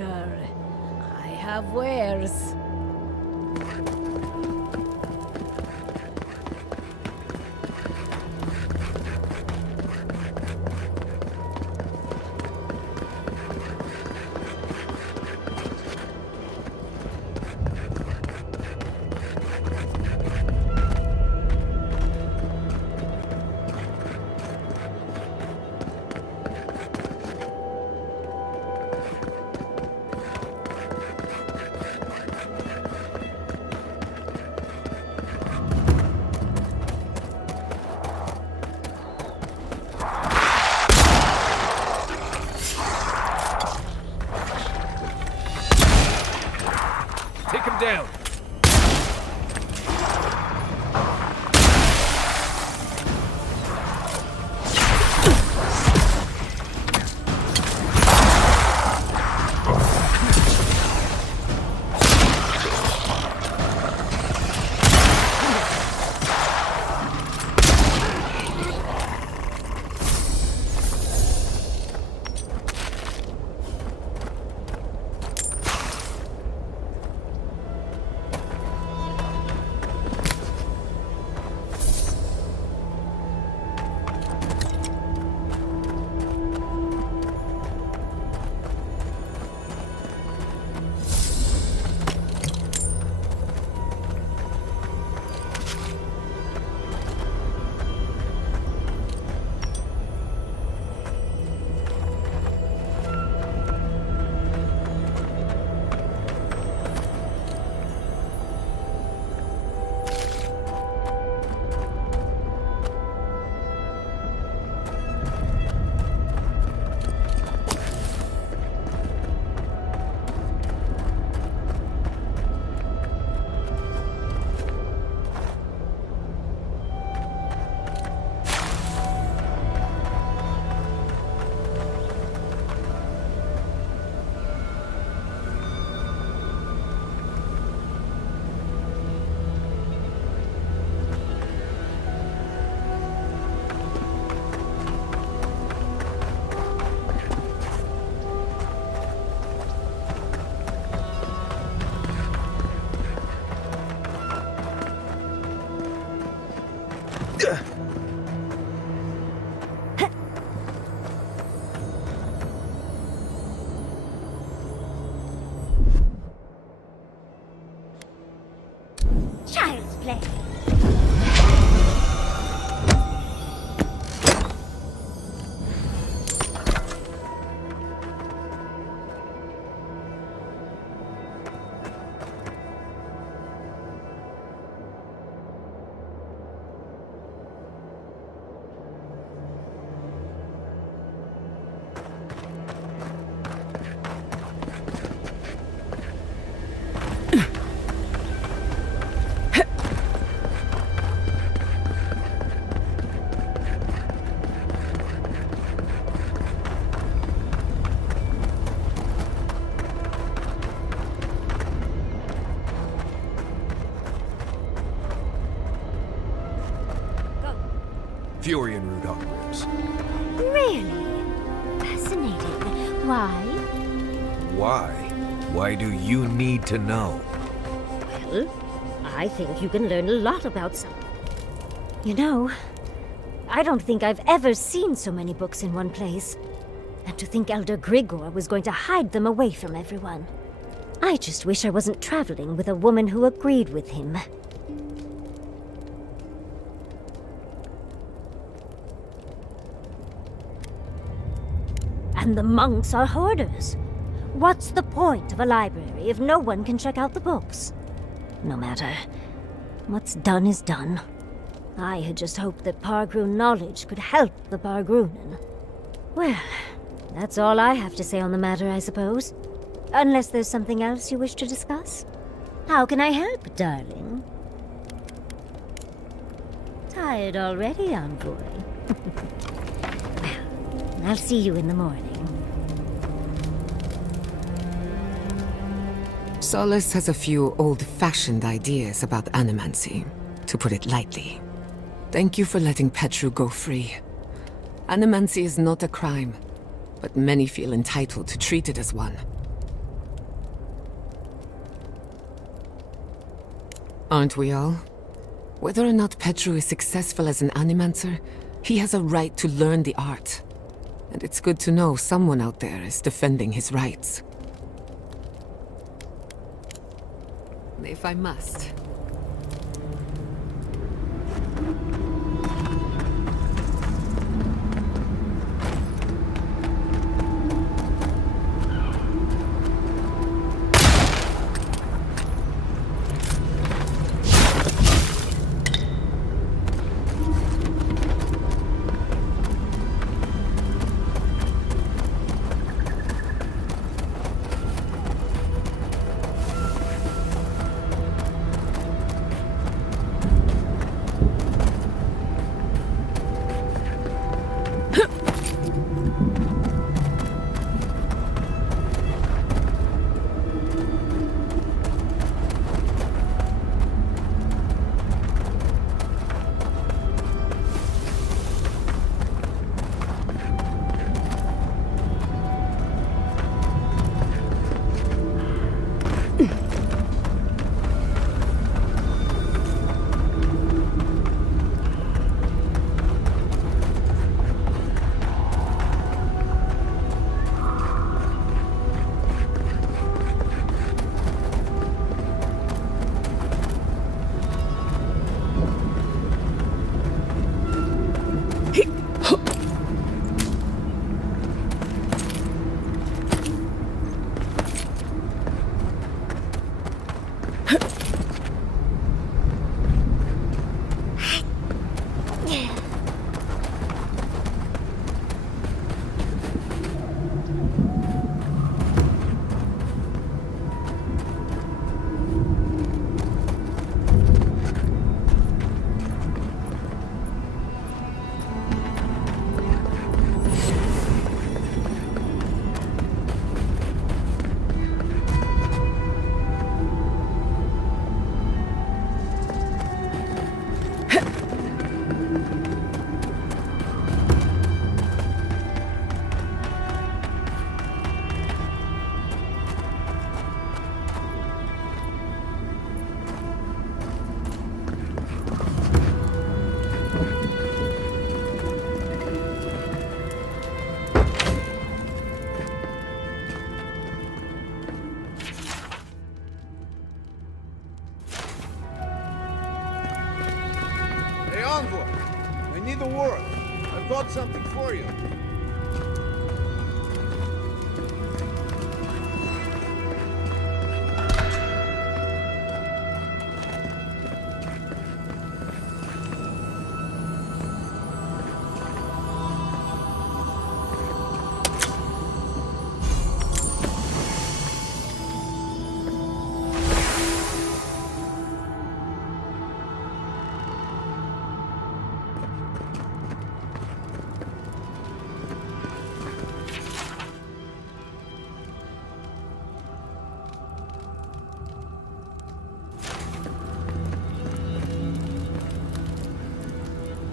order. I have wares. Take him down! Child's play. Fury and rude hog ribs. Really? Fascinating. Why? Why? Why do you need to know? Well, I think you can learn a lot about some. You know, I don't think I've ever seen so many books in one place. And to think Elder Grigor was going to hide them away from everyone. I just wish I wasn't traveling with a woman who agreed with him. And the monks are hoarders. What's the point of a library if no one can check out the books? No matter. What's done is done. I had just hoped that Pargroon knowledge could help the Pargroonen. Well, that's all I have to say on the matter, I suppose. Unless there's something else you wish to discuss? How can I help, darling? Tired already, envoy? Well, I'll see you in the morning. Solace has a few old-fashioned ideas about animancy, to put it lightly. Thank you for letting Petru go free. Animancy is not a crime, but many feel entitled to treat it as one. Aren't we all? Whether or not Petru is successful as an animancer, he has a right to learn the art. And it's good to know someone out there is defending his rights. If I must. I need a word. I've got something for you.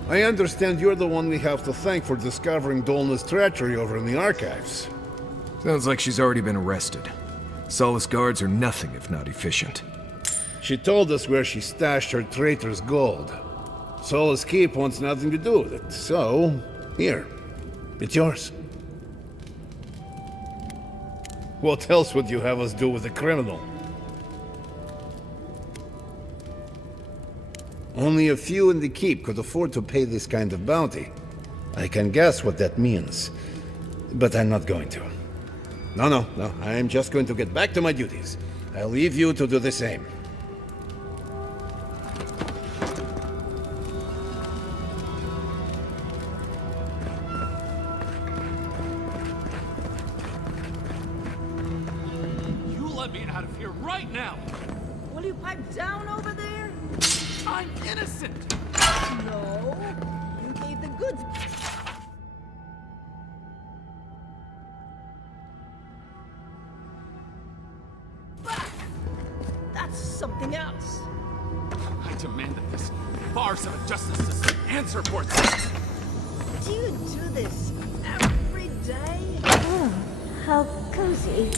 I understand you're the one we have to thank for discovering Dolna's treachery over in the archives. Sounds like she's already been arrested. Solace guards are nothing if not efficient. She told us where she stashed her traitor's gold. Solace Keep wants nothing to do with it, so... here. It's yours. What else would you have us do with a criminal? Only a few in the keep could afford to pay this kind of bounty. I can guess what that means, but I'm not going to. No, I'm just going to get back to my duties. I'll leave you to do the same. You let me out of here right now! Will you pipe down over there? I'm innocent! No, you gave the goods. Back! That's something else. I demand that this farce of a justice system answer for itself! Do you do this every day? Oh, how cozy.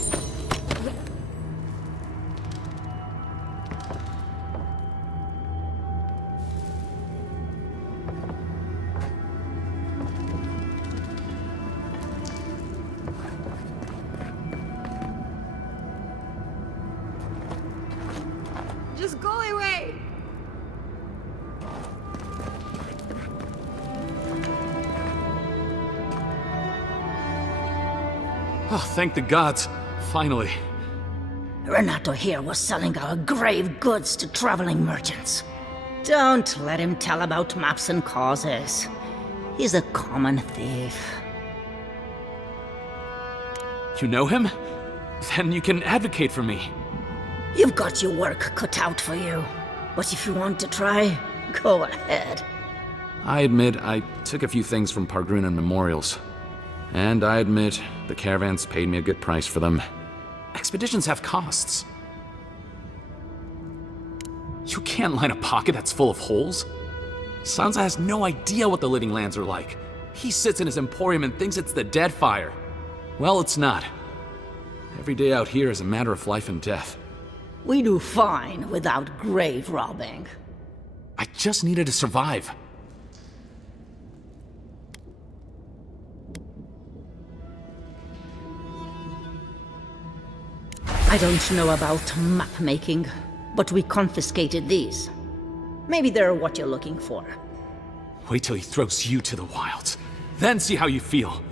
Just go away! Oh, thank the gods. Finally. Renato here was selling our grave goods to traveling merchants. Don't let him tell about maps and causes. He's a common thief. You know him? Then you can advocate for me. You've got your work cut out for you. But if you want to try, go ahead. I admit I took a few things from Pargrunan memorials. And I admit the caravans paid me a good price for them. Expeditions have costs. You can't line a pocket that's full of holes. Sansa has no idea what the living lands are like. He sits in his emporium and thinks it's the Deadfire. Well, it's not. Every day out here is a matter of life and death. We do fine without grave robbing. I just needed to survive. I don't know about map making, but we confiscated these. Maybe they're what you're looking for. Wait till he throws you to the wilds. Then see how you feel.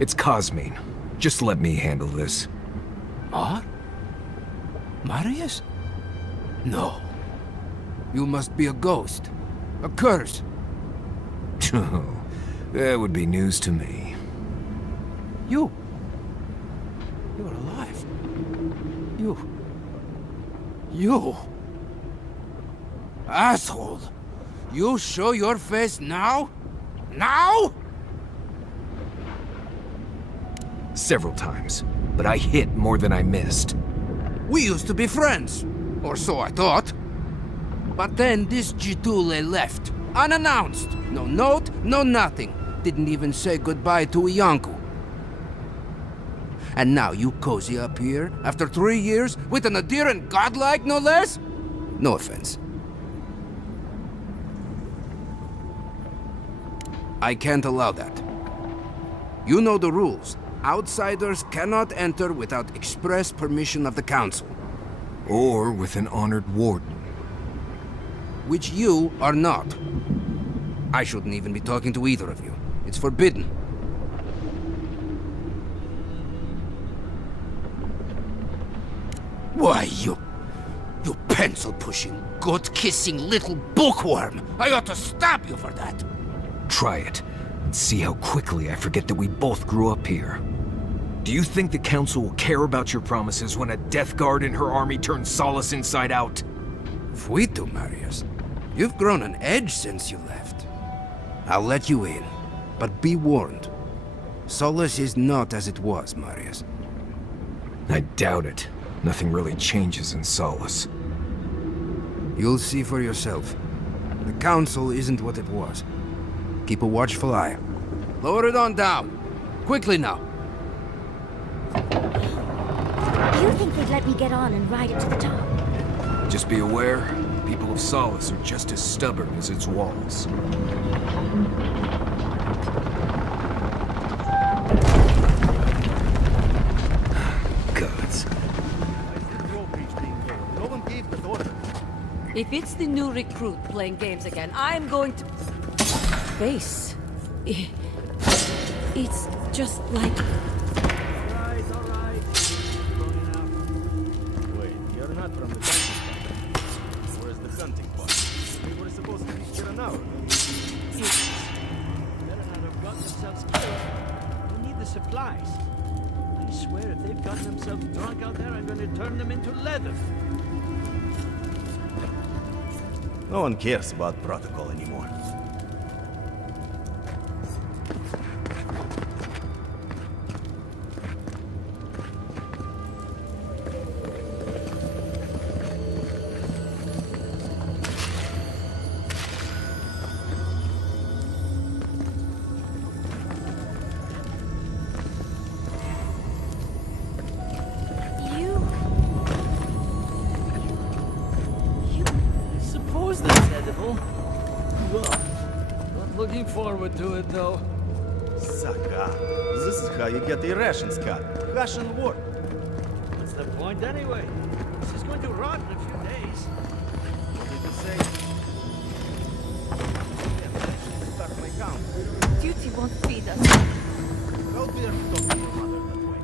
It's Cosmine. Just let me handle this. What? Marius? No. You must be a ghost. A curse. Oh, that would be news to me. You. You're alive. You. Asshole. You show your face now? Now? Several times, but I hit more than I missed. We used to be friends. Or so I thought. But then this Gitule left. Unannounced. No note, no nothing. Didn't even say goodbye to Iancu. And now you cozy up here, after 3 years, with an adherent godlike, no less? No offense. I can't allow that. You know the rules. Outsiders cannot enter without express permission of the Council. Or with an honored warden. Which you are not. I shouldn't even be talking to either of you. It's forbidden. Why, you pencil-pushing, goat-kissing little bookworm! I ought to stab you for that! Try it, and see how quickly I forget that we both grew up here. Do you think the Council will care about your promises when a Death Guard in her army turns Solace inside out? Fuito, Marius. You've grown an edge since you left. I'll let you in, but be warned. Solace is not as it was, Marius. I doubt it. Nothing really changes in Solace. You'll see for yourself. The council isn't what it was. Keep a watchful eye. Lower it on down. Quickly now. You think they'd let me get on and ride it to the top? Just be aware, people of Solace are just as stubborn as its walls. Gods. If it's the new recruit playing games again, I'm going to... Face. It's just like... All right. Wait, you're not from the hunting part. Where's the hunting part? We were supposed to be here an hour. Better not have gotten themselves killed. We need the supplies. I swear, if they've gotten themselves drunk out there, I'm going to turn them into leather. No one cares about protocol anymore. Suppose that's edible. Well, not looking forward to it though. Sucker. This is how you get the rations cut. Ration work. What's the point anyway? This is going to rot in a few days. What did you say? Yeah, start my count. Duty won't feed us. Well, we are talking to your mother that way.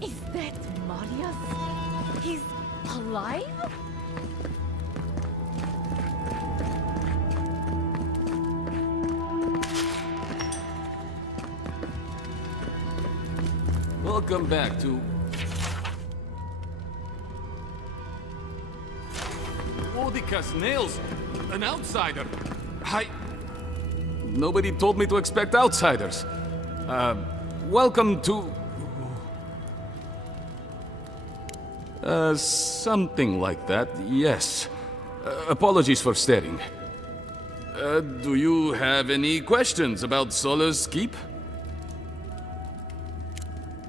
Is that Marius? He's alive? Welcome back to... Odica's nails! An outsider! Nobody told me to expect outsiders. Welcome to... something like that, yes. Apologies for staring. Do you have any questions about Solace Keep?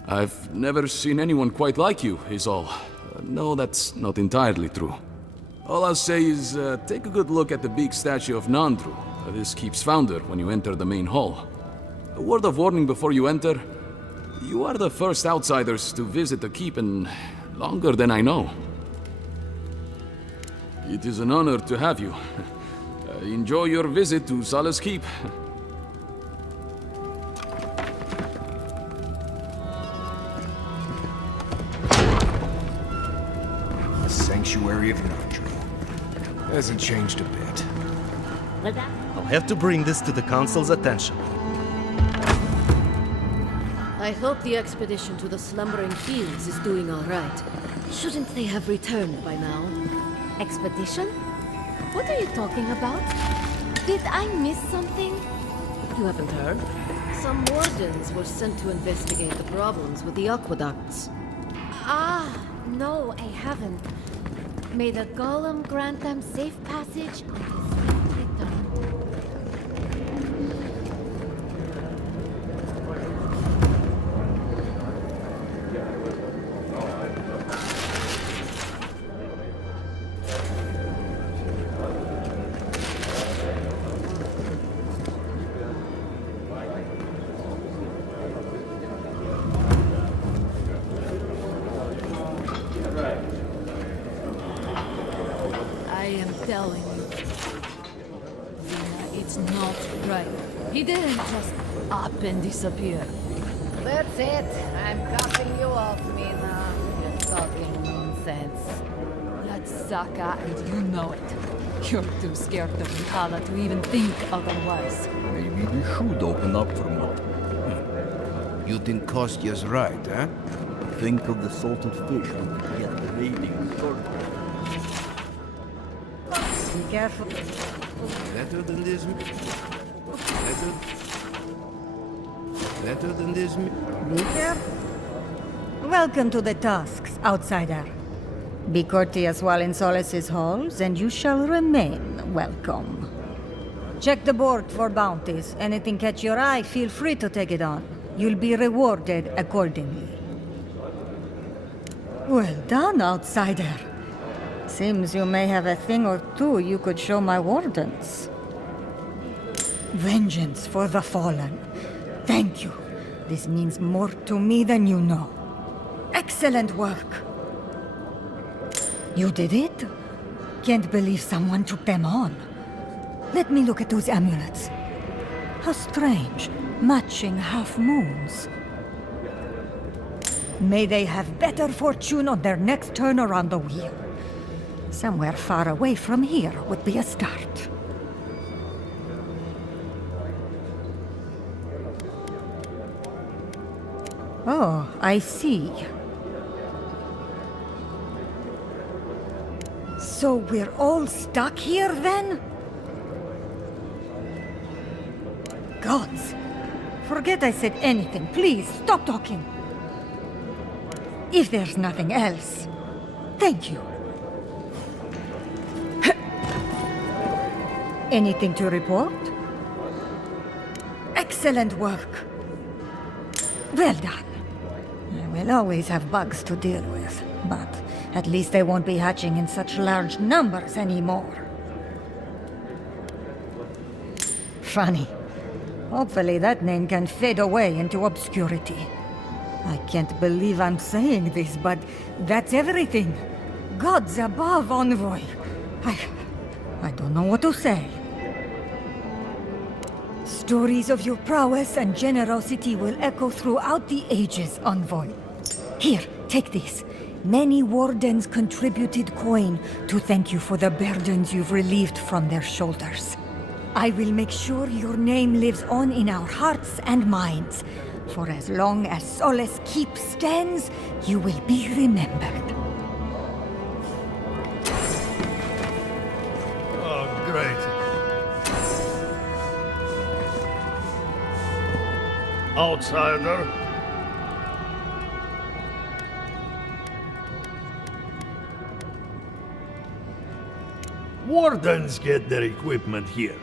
I've never seen anyone quite like you, is all. No, that's not entirely true. All I'll say is, take a good look at the big statue of Nandru, this Keep's founder, when you enter the main hall. A word of warning before you enter. You are the first outsiders to visit the Keep in longer than I know. It is an honor to have you. Enjoy your visit to Solace Keep. The Sanctuary of Nandru. Hasn't changed a bit. Well, that... I'll have to bring this to the council's attention. I hope the expedition to the Slumbering Fields is doing all right. Shouldn't they have returned by now? Expedition? What are you talking about? Did I miss something? You haven't heard? Some wardens were sent to investigate the problems with the aqueducts. Ah, no, I haven't. May the Golem grant them safe passage on his return. Telling you, Lena, it's not right. He didn't just up and disappear. That's it. I'm cutting you off, Mina. You're talking nonsense. That's Saka, and you know it. You're too scared of Vihala to even think otherwise. Maybe we should open up for more. You think Kostya's right, huh? Think of the salted fish we could get the raiding started. Be careful. Better than this? Better? Better than this Beaker? Welcome to the Tusks, outsider. Be courteous while in Solace's halls, and you shall remain welcome. Check the board for bounties. Anything catch your eye, feel free to take it on. You'll be rewarded accordingly. Well done, outsider. Seems you may have a thing or two you could show my wardens. Vengeance for the fallen. Thank you. This means more to me than you know. Excellent work. You did it? Can't believe someone took them on. Let me look at those amulets. How strange, matching half-moons. May they have better fortune on their next turn around the wheel. Somewhere far away from here would be a start. Oh, I see. So we're all stuck here, then? Gods! Forget I said anything. Please, stop talking. If there's nothing else, thank you. Anything to report? Excellent work. Well done. We'll always have bugs to deal with, but at least they won't be hatching in such large numbers anymore. Funny. Hopefully that name can fade away into obscurity. I can't believe I'm saying this, but that's everything. Gods above, envoy. I don't know what to say. Stories of your prowess and generosity will echo throughout the ages, envoy. Here, take this. Many wardens contributed coin to thank you for the burdens you've relieved from their shoulders. I will make sure your name lives on in our hearts and minds. For as long as Solace Keep stands, you will be remembered. Oh, great. Outsider. Wardens get their equipment here.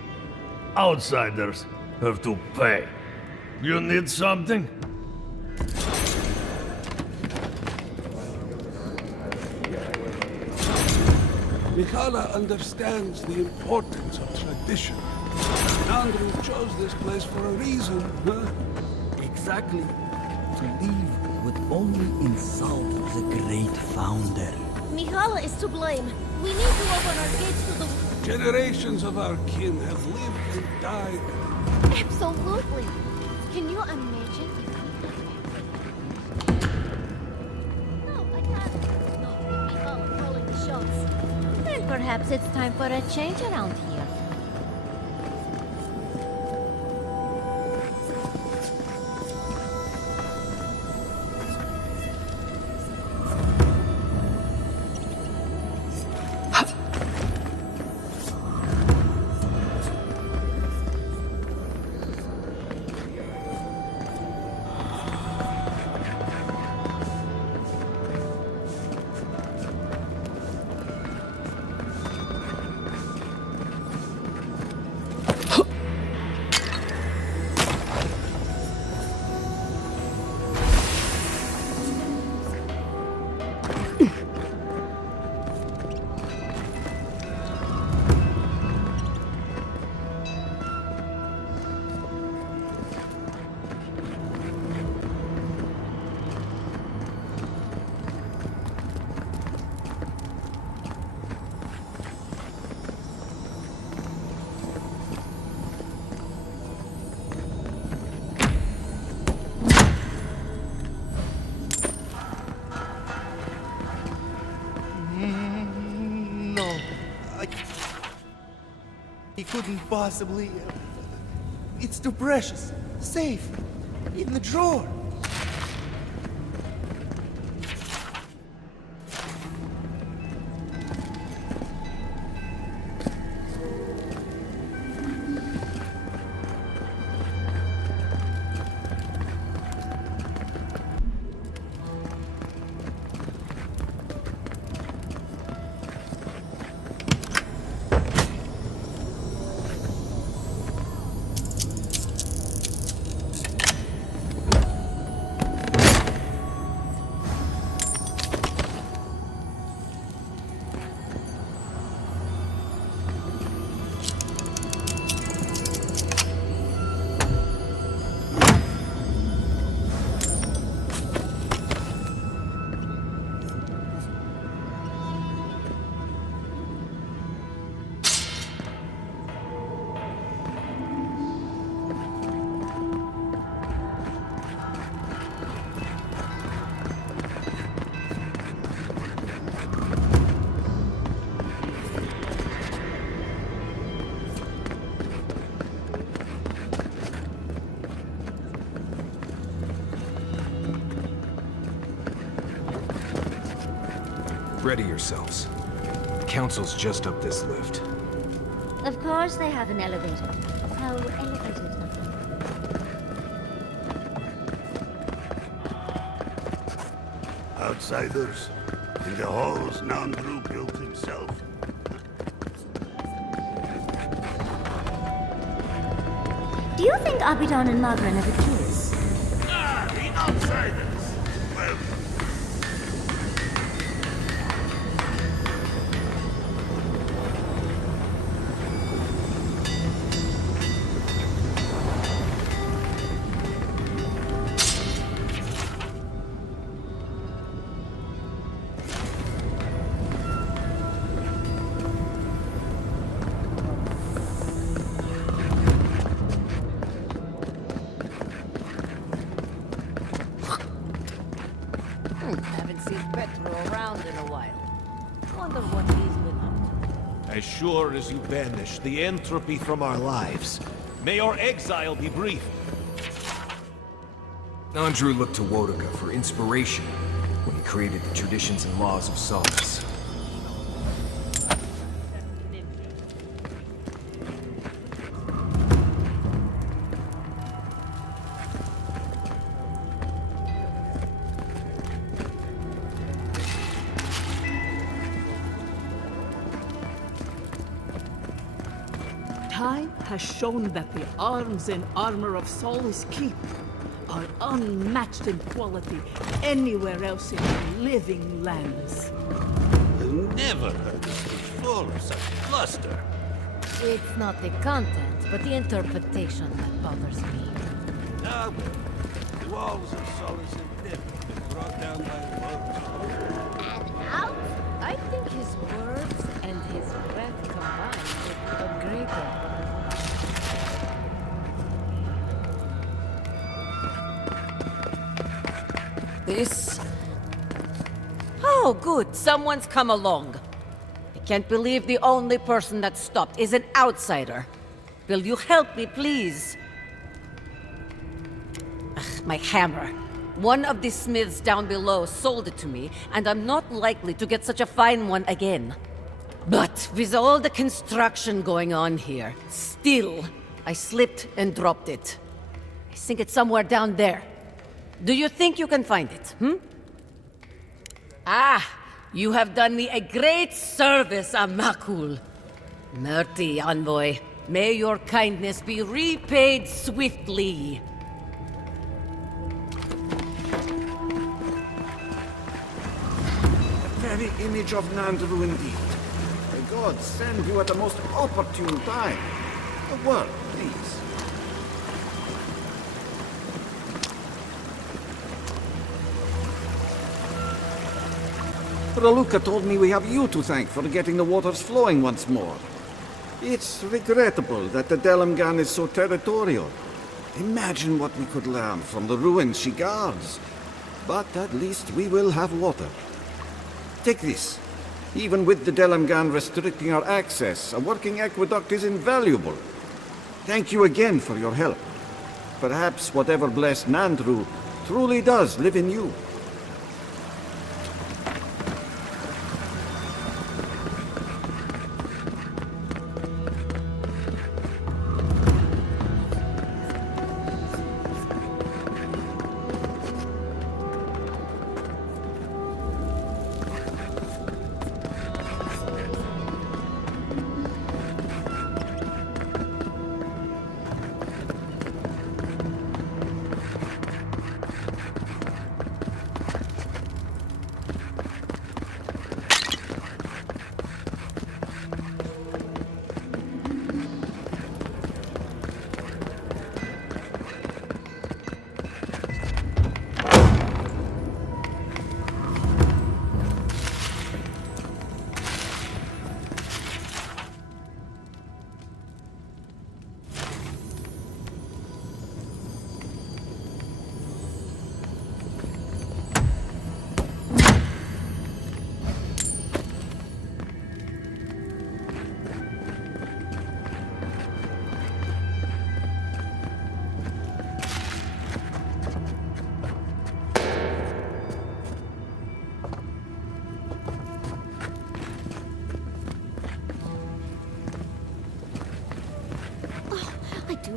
Outsiders have to pay. You need something? Mikhaila understands the importance of tradition. Andrew chose this place for a reason, huh? Exactly. To leave would only insult the great founder. Mikhaila is to blame. We need to open our gates to the... Generations of our kin have lived and died. Absolutely. Can you imagine? No, I can't. No, Mikhaila calling the shots. Then perhaps it's time for a change around here. He couldn't possibly... It's too precious. Safe. In the drawer. Ready yourselves. The council's just up this lift. Of course they have an elevator. How elevated of them. Outsiders. In the halls Nandru built himself. Do you think Abidan and Magran ever kiss? Ah, the outsiders! Well... Haven't seen Petro around in a while. Wonder what he's been up to. As sure as you banish the entropy from our lives, may our exile be brief. Andrew looked to Wodoka for inspiration when he created the traditions and laws of Solace. Time has shown that the arms and armor of Solace Keep are unmatched in quality anywhere else in the living lands. I've never heard this full of such bluster. It's not the content, but the interpretation that bothers me. Ah, well, the walls of Solace have never been brought down by words. And out? I think his words and his breath combined would a greater. This... Oh, good. Someone's come along. I can't believe the only person that stopped is an outsider. Will you help me, please? Ugh, my hammer. One of the smiths down below sold it to me, and I'm not likely to get such a fine one again. But with all the construction going on here, still, I slipped and dropped it. I think it's somewhere down there. Do you think you can find it, Ah, you have done me a great service, Amakul. Merty envoy, may your kindness be repaid swiftly. The very image of Nandru indeed. May God send you at the most opportune time. A word, please. Raluca told me we have you to thank for getting the waters flowing once more. It's regrettable that the Delamgan is so territorial. Imagine what we could learn from the ruins she guards. But at least we will have water. Take this. Even with the Delamgan restricting our access, a working aqueduct is invaluable. Thank you again for your help. Perhaps whatever blessed Nandru truly does live in you.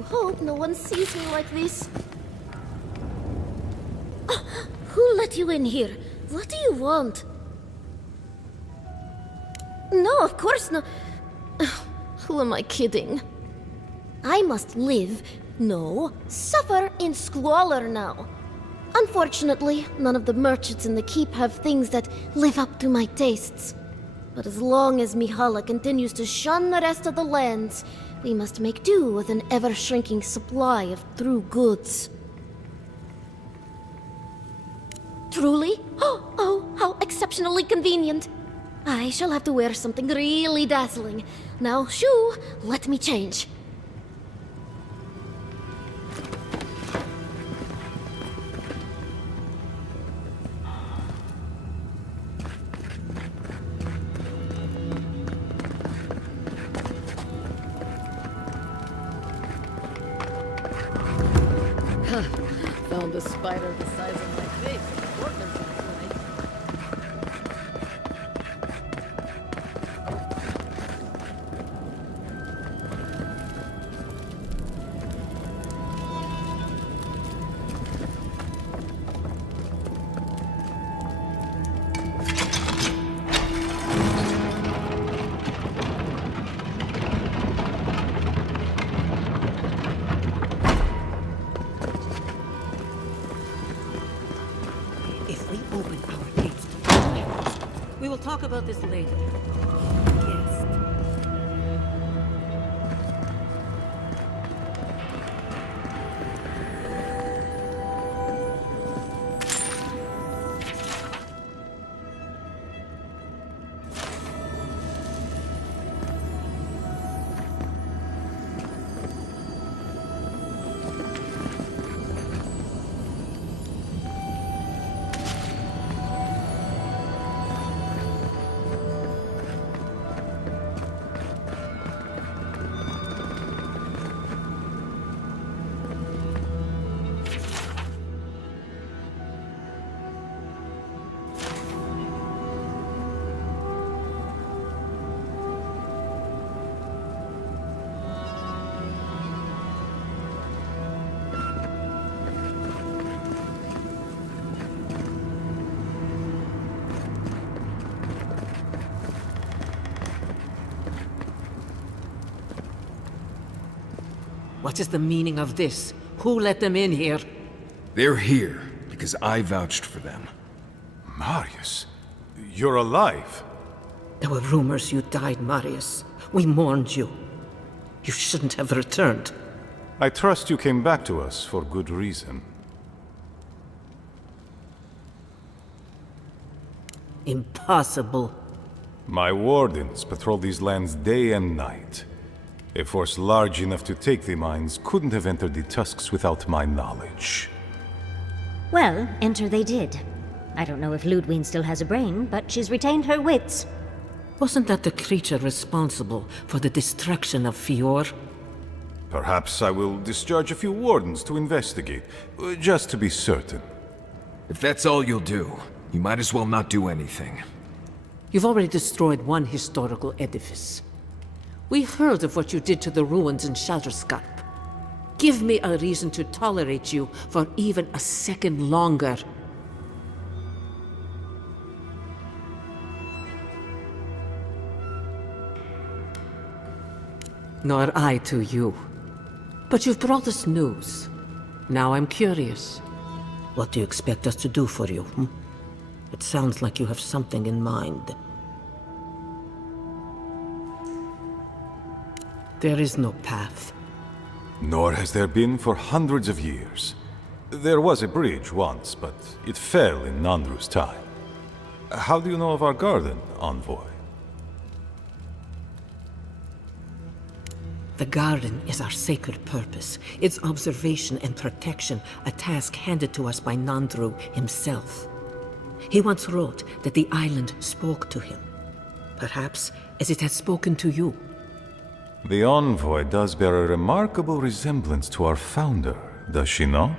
hope no one sees me like this. Who let you in here? What do you want? No, of course not. Who am I kidding? I must live, no, suffer in squalor now. Unfortunately, none of the merchants in the keep have things that live up to my tastes. But as long as Mihala continues to shun the rest of the lands, we must make do with an ever-shrinking supply of true goods. Truly? Oh, how exceptionally convenient. I shall have to wear something really dazzling. Now, shoo, let me change. Found a spider the size of my face. Workers inside. We will talk about this later. What is the meaning of this? Who let them in here? They're here because I vouched for them. Marius, you're alive. There were rumors you died, Marius. We mourned you. You shouldn't have returned. I trust you came back to us for good reason. Impossible. My wardens patrol these lands day and night. A force large enough to take the mines couldn't have entered the tusks without my knowledge. Well, enter they did. I don't know if Ludwine still has a brain, but she's retained her wits. Wasn't that the creature responsible for the destruction of Fior? Perhaps I will discharge a few wardens to investigate, just to be certain. If that's all you'll do, you might as well not do anything. You've already destroyed one historical edifice. We heard of what you did to the ruins in Shatterscarp. Give me a reason to tolerate you for even a second longer. Nor I to you. But you've brought us news. Now I'm curious. What do you expect us to do for you? It sounds like you have something in mind. There is no path. Nor has there been for hundreds of years. There was a bridge once, but it fell in Nandru's time. How do you know of our garden, envoy? The garden is our sacred purpose. Its observation and protection, a task handed to us by Nandru himself. He once wrote that the island spoke to him. Perhaps as it has spoken to you. The envoy does bear a remarkable resemblance to our founder, does she not?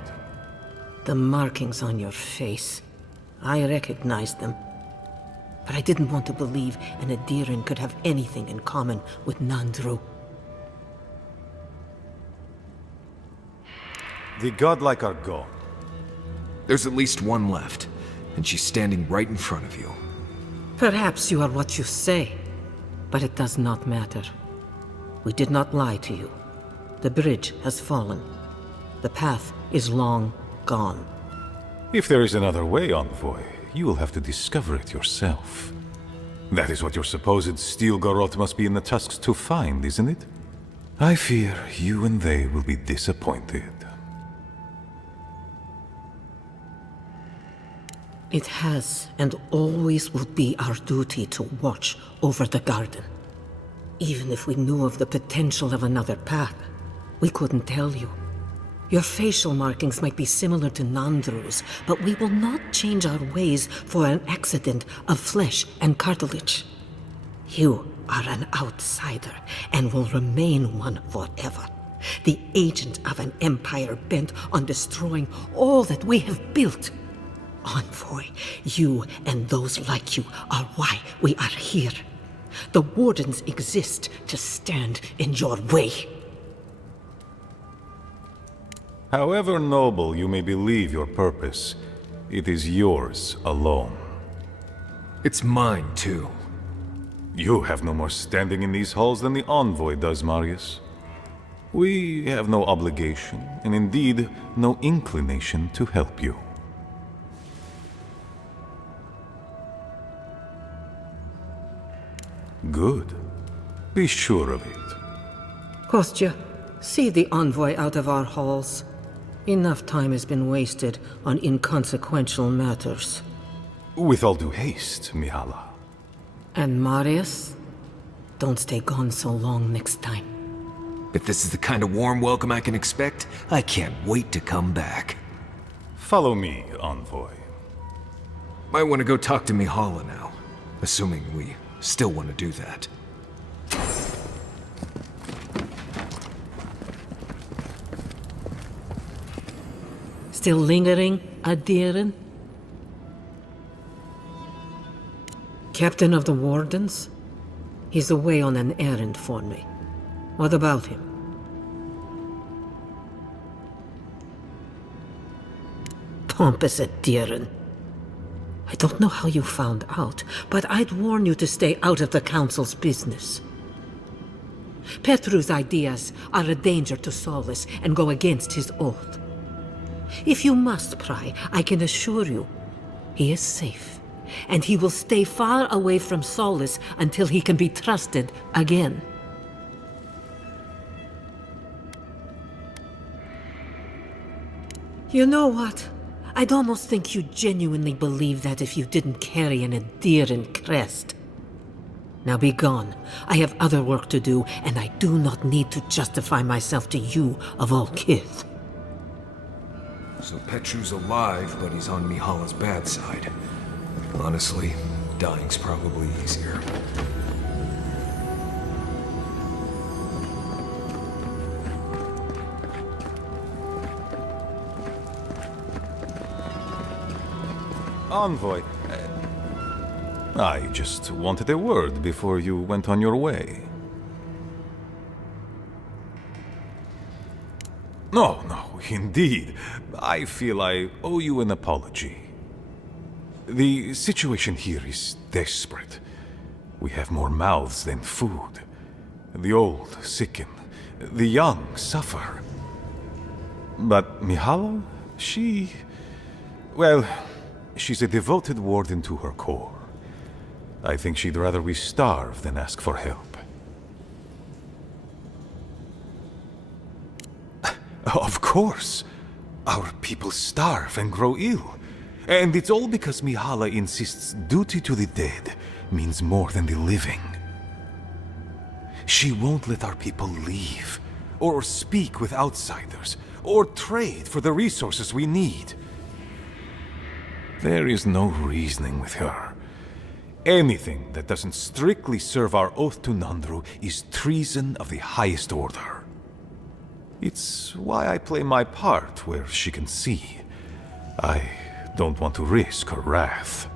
The markings on your face. I recognized them. But I didn't want to believe an Adiran could have anything in common with Nandru. The godlike are gone. There's at least one left, and she's standing right in front of you. Perhaps you are what you say, but it does not matter. We did not lie to you. The bridge has fallen. The path is long gone. If there is another way, Envoy, you will have to discover it yourself. That is what your supposed steel garrote must be in the tusks to find, isn't it? I fear you and they will be disappointed. It has and always will be our duty to watch over the garden. Even if we knew of the potential of another path, we couldn't tell you. Your facial markings might be similar to Nandru's, but we will not change our ways for an accident of flesh and cartilage. You are an outsider and will remain one forever. The agent of an empire bent on destroying all that we have built. Envoy, you and those like you are why we are here. The Wardens exist to stand in your way. However noble you may believe your purpose, it is yours alone. It's mine, too. You have no more standing in these halls than the Envoy does, Marius. We have no obligation, and indeed, no inclination to help you. Good. Be sure of it. Kostya, see the Envoy out of our halls. Enough time has been wasted on inconsequential matters. With all due haste, Mihala. And Marius? Don't stay gone so long next time. If this is the kind of warm welcome I can expect, I can't wait to come back. Follow me, Envoy. Might want to go talk to Mihala now, assuming we still want to do that. Still lingering, Adiren? Captain of the Wardens? He's away on an errand for me. What about him? Pompous Adiren. I don't know how you found out, but I'd warn you to stay out of the Council's business. Petru's ideas are a danger to Solus and go against his oath. If you must pry, I can assure you, he is safe, and he will stay far away from Solus until he can be trusted again. You know what? I'd almost think you genuinely believe that if you didn't carry an Adiren crest. Now be gone. I have other work to do, and I do not need to justify myself to you of all kith. So Petru's alive, but he's on Mihala's bad side. Honestly, dying's probably easier. Envoy, I just wanted a word before you went on your way. No, indeed. I feel I owe you an apology. The situation here is desperate. We have more mouths than food. The old sicken. The young suffer. But Mihala, well, she's a devoted warden to her core. I think she'd rather we starve than ask for help. Of course. Our people starve and grow ill. And it's all because Mihala insists duty to the dead means more than the living. She won't let our people leave, or speak with outsiders, or trade for the resources we need. There is no reasoning with her. Anything that doesn't strictly serve our oath to Nandru is treason of the highest order. It's why I play my part where she can see. I don't want to risk her wrath.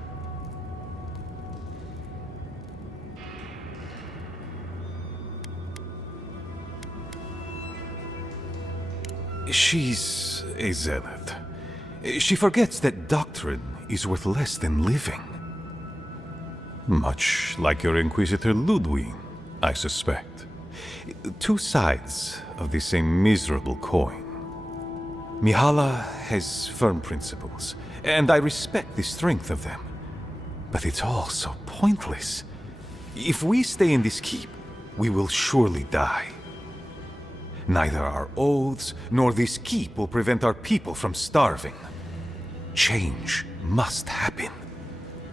She's a zealot. She forgets that doctrine is worth less than living. Much like your Inquisitor Ludwig, I suspect. Two sides of the same miserable coin. Mihala has firm principles, and I respect the strength of them. But it's all so pointless. If we stay in this keep, we will surely die. Neither our oaths nor this keep will prevent our people from starving. Change must happen.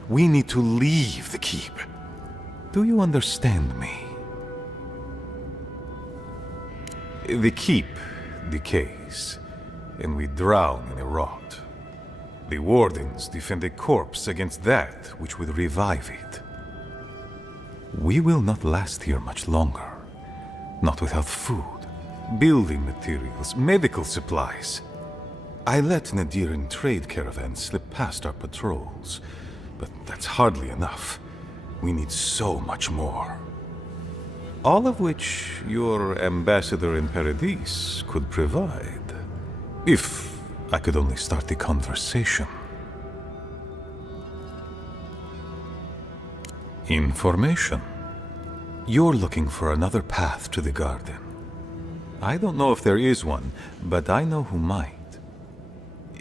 We need to leave the keep. Do you understand me? The keep decays, and we drown in a rot. The wardens defend a corpse against that which would revive it. We will not last here much longer. Not without food, building materials, medical supplies. I let Nadiran trade caravans slip past our patrols, but that's hardly enough. We need so much more. All of which your ambassador in Paradis could provide. If I could only start the conversation. Information. You're looking for another path to the garden. I don't know if there is one, but I know who might.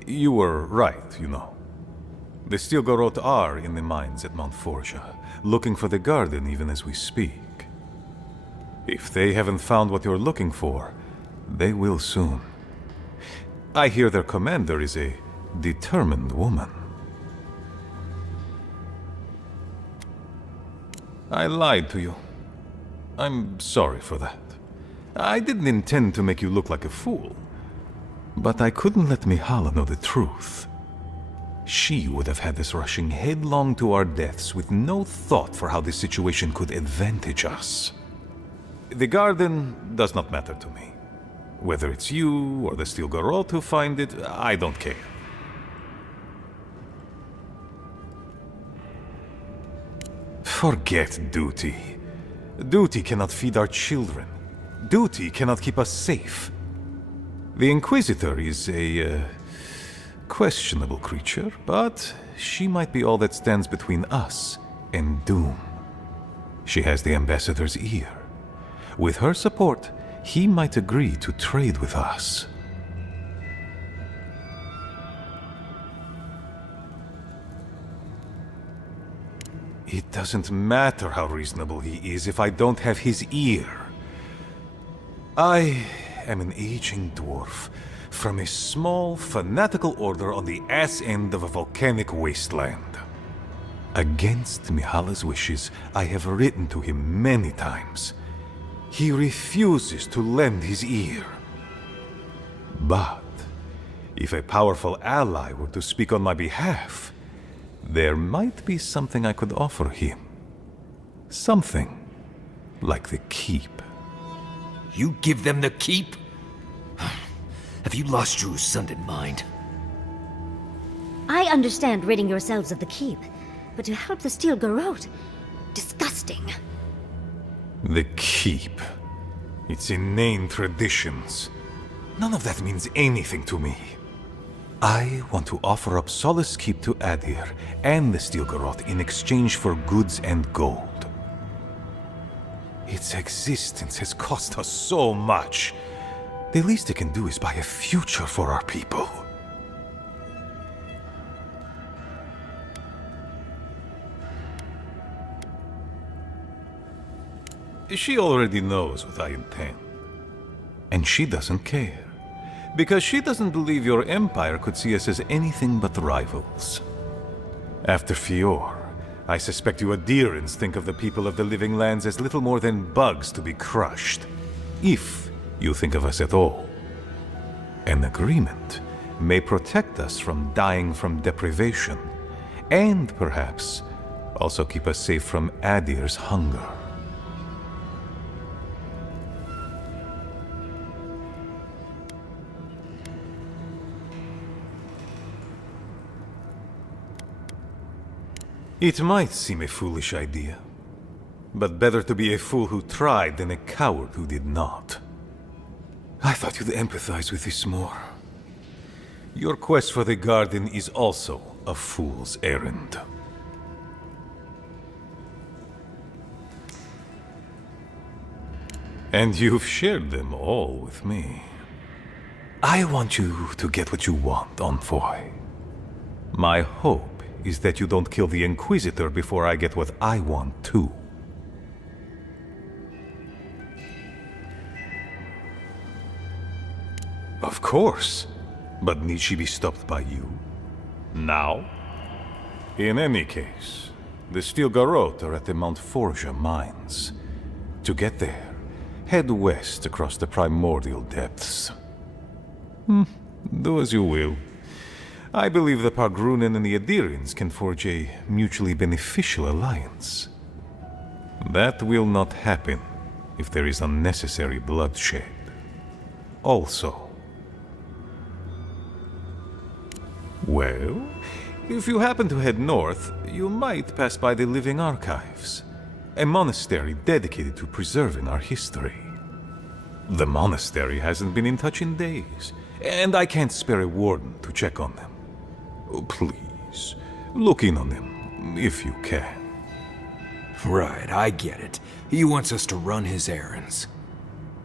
You were right, you know. The Stilgarrote are in the mines at Mount Forja, looking for the garden even as we speak. If they haven't found what you're looking for, they will soon. I hear their commander is a determined woman. I lied to you. I'm sorry for that. I didn't intend to make you look like a fool. But I couldn't let Mihala know the truth. She would have had us rushing headlong to our deaths with no thought for how this situation could advantage us. The garden does not matter to me. Whether it's you or the Stilgarrote who find it, I don't care. Forget duty. Duty cannot feed our children. Duty cannot keep us safe. The Inquisitor is a questionable creature, but she might be all that stands between us and doom. She has the Ambassador's ear. With her support, he might agree to trade with us. It doesn't matter how reasonable he is if I don't have his ear. I am an aging dwarf from a small, fanatical order on the ass end of a volcanic wasteland. Against Mihala's wishes, I have written to him many times. He refuses to lend his ear. But if a powerful ally were to speak on my behalf, there might be something I could offer him. Something like the keep. You give them the keep? Have you lost your sound in mind? I understand ridding yourselves of the keep, but to help the Stilgarrote? Disgusting. The keep. Its inane traditions. None of that means anything to me. I want to offer up Solace Keep to Adir and the Stilgarrote in exchange for goods and gold. Its existence has cost us so much. The least it can do is buy a future for our people. She already knows what I intend. And she doesn't care. Because she doesn't believe your empire could see us as anything but rivals. After Fior, I suspect you Adirans think of the people of the Living Lands as little more than bugs to be crushed. If you think of us at all. An agreement may protect us from dying from deprivation, and perhaps also keep us safe from Adir's hunger. It might seem a foolish idea, but better to be a fool who tried than a coward who did not. I thought you'd empathize with this more. Your quest for the garden is also a fool's errand. And you've shared them all with me. I want you to get what you want, Envoy. My hope is that you don't kill the Inquisitor before I get what I want too. Of course. But need she be stopped by you? Now? In any case, the Steel Garrote are at the Mount Forja mines. To get there, head west across the primordial depths. Do as you will. I believe the Pargrunen and the Adirians can forge a mutually beneficial alliance. That will not happen if there is unnecessary bloodshed. Also, well, if you happen to head north, you might pass by the Living Archives, a monastery dedicated to preserving our history. The monastery hasn't been in touch in days, and I can't spare a warden to check on them. Please, look in on them, if you can. Right, I get it. He wants us to run his errands.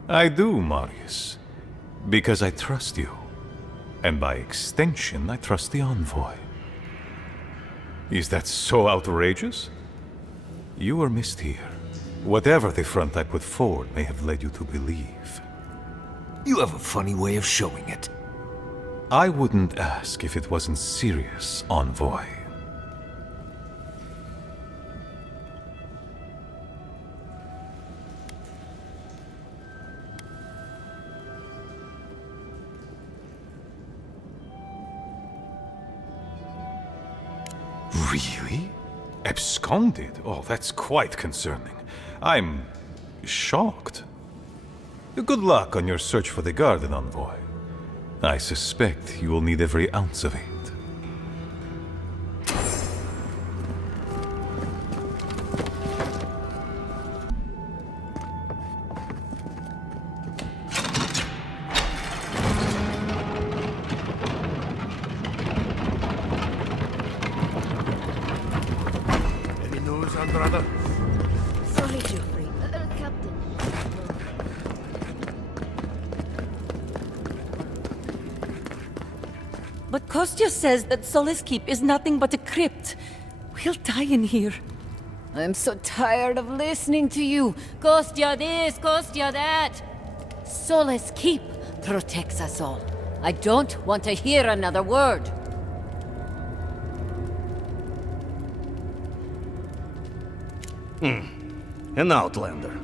I do, Marius, because I trust you. And by extension, I trust the Envoy. Is that so outrageous? You were missed here. Whatever the front I put forward may have led you to believe. You have a funny way of showing it. I wouldn't ask if it wasn't serious, Envoy. Really? Absconded? Oh, that's quite concerning. I'm shocked. Good luck on your search for the garden, Envoy. I suspect you will need every ounce of it. Any news, Andrada? Sorry, Geoffrey. Captain. But Kostya says that Solace Keep is nothing but a crypt. We'll die in here. I'm so tired of listening to you. Kostya this, Kostya that. Solace Keep protects us all. I don't want to hear another word. An outlander.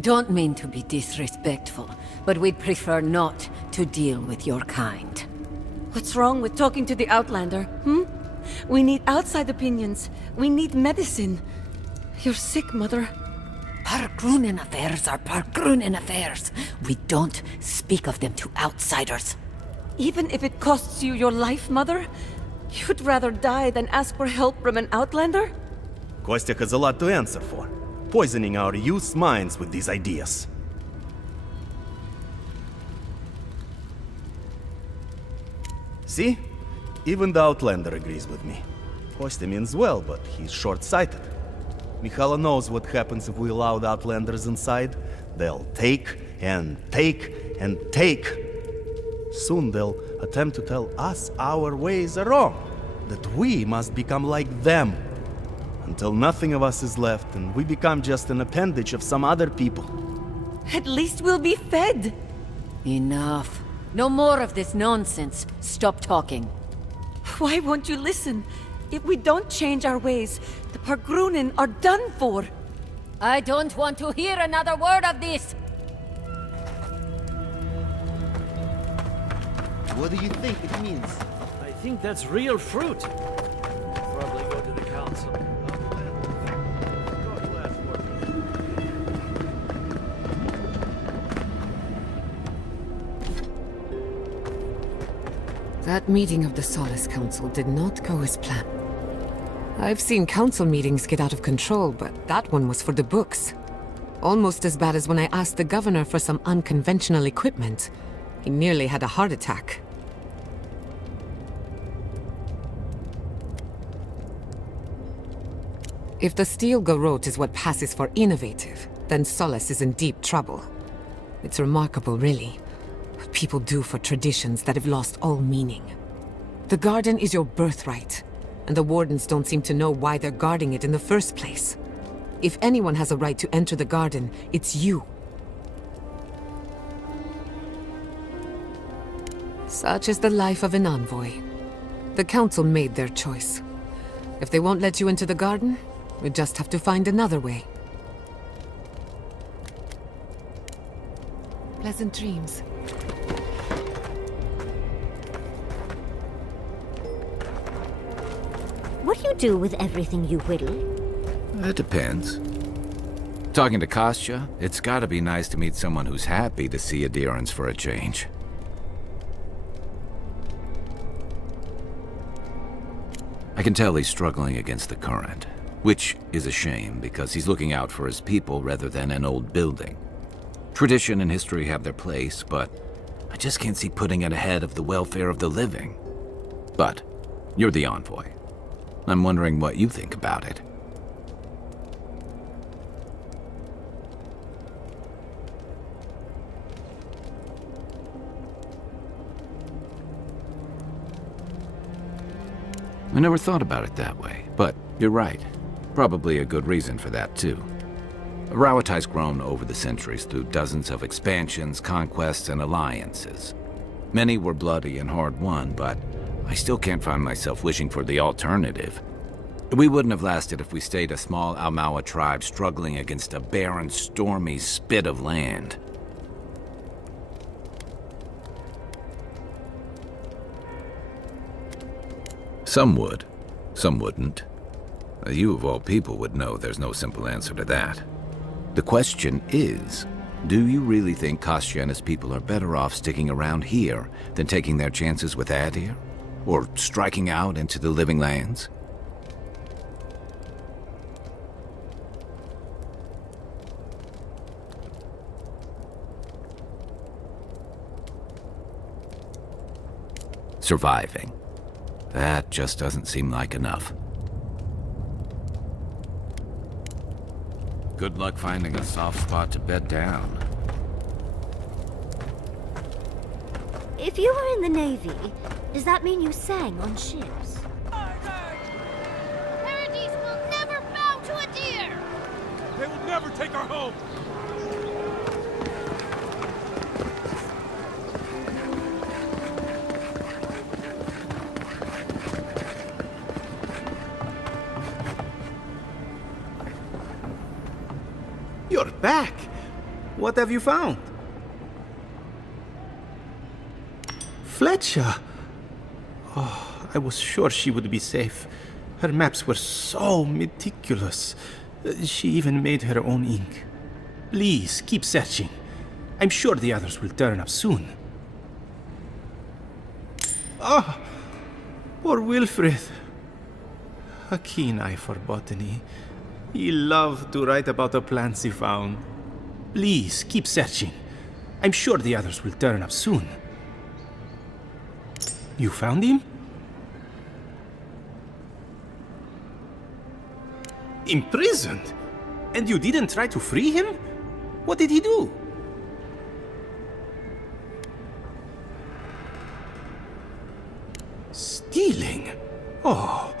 Don't mean to be disrespectful, but we'd prefer not to deal with your kind. What's wrong with talking to the Outlander, We need outside opinions. We need medicine. You're sick, Mother. Pargrunen affairs are Pargrunen affairs. We don't speak of them to outsiders. Even if it costs you your life, Mother? You'd rather die than ask for help from an Outlander? Kostya has a lot to answer for, poisoning our youth's minds with these ideas. See? Even the Outlander agrees with me. Kostya means well, but he's short-sighted. Mikhaila knows what happens if we allow the Outlanders inside. They'll take and take and take. Soon they'll attempt to tell us our ways are wrong, that we must become like them. Until nothing of us is left and we become just an appendage of some other people. At least we'll be fed. Enough. No more of this nonsense. Stop talking. Why won't you listen? If we don't change our ways, the Pargrunen are done for. I don't want to hear another word of this. What do you think it means? I think that's real fruit. Probably go to the council. That meeting of the Solace Council did not go as planned. I've seen council meetings get out of control, but that one was for the books. Almost as bad as when I asked the governor for some unconventional equipment. He nearly had a heart attack. If the steel garrote is what passes for innovative, then Solace is in deep trouble. It's remarkable, really, what people do for traditions that have lost all meaning. The garden is your birthright, and the wardens don't seem to know why they're guarding it in the first place. If anyone has a right to enter the garden, it's you. Such is the life of an envoy. The council made their choice. If they won't let you into the garden, we just have to find another way. Pleasant dreams. What do you do with everything you whittle? It depends. Talking to Kostya, it's gotta be nice to meet someone who's happy to see adherence for a change. I can tell he's struggling against the current, which is a shame because he's looking out for his people rather than an old building. Tradition and history have their place, but I just can't see putting it ahead of the welfare of the living. But you're the envoy. I'm wondering what you think about it. I never thought about it that way, but you're right. Probably a good reason for that, too. Rawatai's grown over the centuries through dozens of expansions, conquests, and alliances. Many were bloody and hard-won, but I still can't find myself wishing for the alternative. We wouldn't have lasted if we stayed a small Almawa tribe struggling against a barren, stormy spit of land. Some would, some wouldn't. You of all people would know there's no simple answer to that. The question is, do you really think Kostya and his people are better off sticking around here than taking their chances with Adir? Or striking out into the living lands? Surviving. That just doesn't seem like enough. Good luck finding a soft spot to bed down. If you were in the Navy, does that mean you sang on ships? Paradise will never bow to a deer! They will never take our home! You're back! What have you found? Fletcher! Oh, I was sure she would be safe. Her maps were so meticulous. She even made her own ink. Please, keep searching. I'm sure the others will turn up soon. Ah! Poor Wilfred. A keen eye for botany. He loved to write about the plants he found. Please, keep searching. I'm sure the others will turn up soon. You found him? Imprisoned? And you didn't try to free him? What did he do? Stealing? Oh,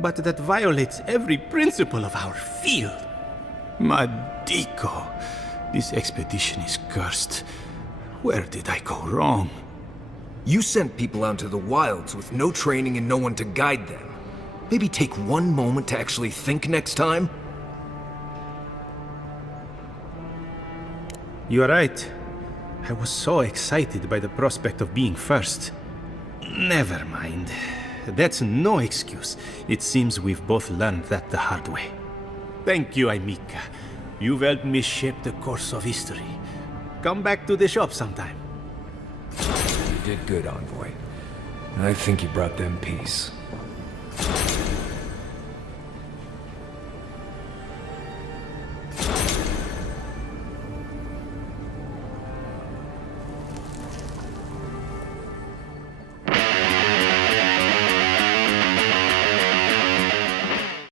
but that violates every principle of our field. Madiko, this expedition is cursed. Where did I go wrong? You sent people out into the wilds with no training and no one to guide them. Maybe take one moment to actually think next time? You're right. I was so excited by the prospect of being first. Never mind. That's no excuse. It seems we've both learned that the hard way. Thank you, Aimika. You've helped me shape the course of history. Come back to the shop sometime. You did good, Envoy. I think you brought them peace.